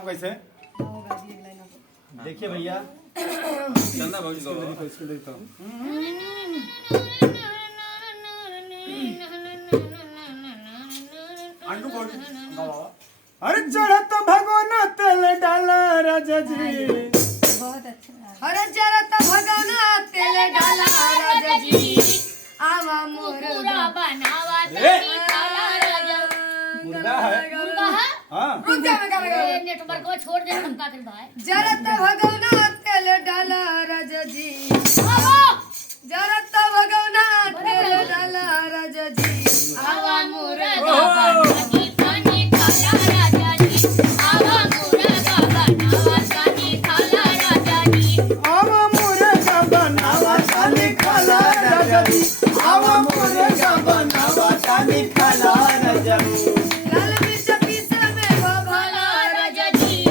काम कैसे देखिए भैया चंदा भाजी दो इसको देखता हूँ। अरे चढ़त भगवान तेल डाला राजा जी बहुत अच्छा। अरे चढ़त भगवान तेल डाला राजा जी आवा मुर्गा बनावा मुर्गा है मुर्गा है हाँ नेटवर्क को छोड़ दे हम का कर भाई जरत भगवान तेल डाला राजा जी जरत भगवान तेल डाला राजा जी आवा मुर्गा बनावी पानी खाला राजा जी आवा मुर्गा बनावा पानी खाला राजा जी आवा मुर्गा बनावा तानी खाला राजा जी आवा मुर्गा बनावा तानी खाला राजा जी लाल मिर्च पीसे में भभाला राजा जी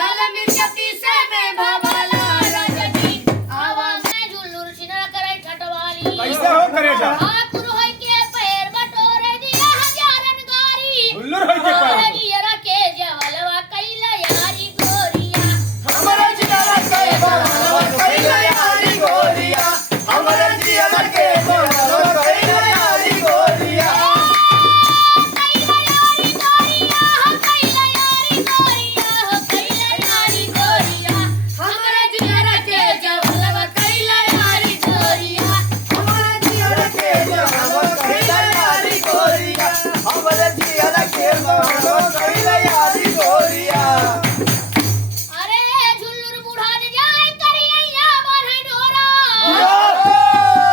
लाल मिर्च पीसे में भभाला राजा जी आवा मैं झुल्लुर सिना करे ठटवाली कैसे हो करेजा हाथ रोय के पैर बटोरे दिया हजारन गारी हुल्लर होई के पैर हरियरा के जवलवा कैला यारी गोरिया हमारा जियारा के बोलवा कैला यारी गोरिया हमारा जियारा के बोलवा कैला यारी गोरिया कैला यारी गोरिया हो कैला यारी गोरिया हो कैला यारी गोरिया हमरा जियरा के जवलवा कैला यारी गोरिया हमारा जियारा के बोलवा कैला यारी गोरिया हमारा जियारा के बोलवा कैला यारी गोरिया अरे झुल्लुर बुढ़ा जाए करिया बान्हे डोरा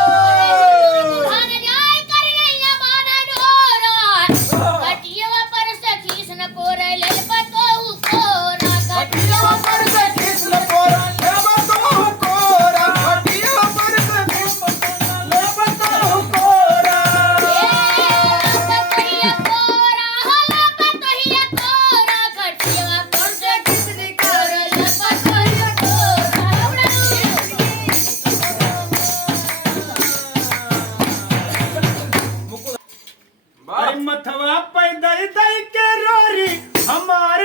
बुढ़ा जाए करिया बान्हे डोरा कटियवा पर से खीस न कोरे ले पतोहु कोरा कटियवा पर से किसल कोरा लेबा तो कोरा हटिया पर से लेबा तो कोरा पतहिया कोरा हला पतहिया कोरा कटियवा पर से किसने कोरे ले पतहिया कोरा अरे मथवा पे दई दई के रोरी हमार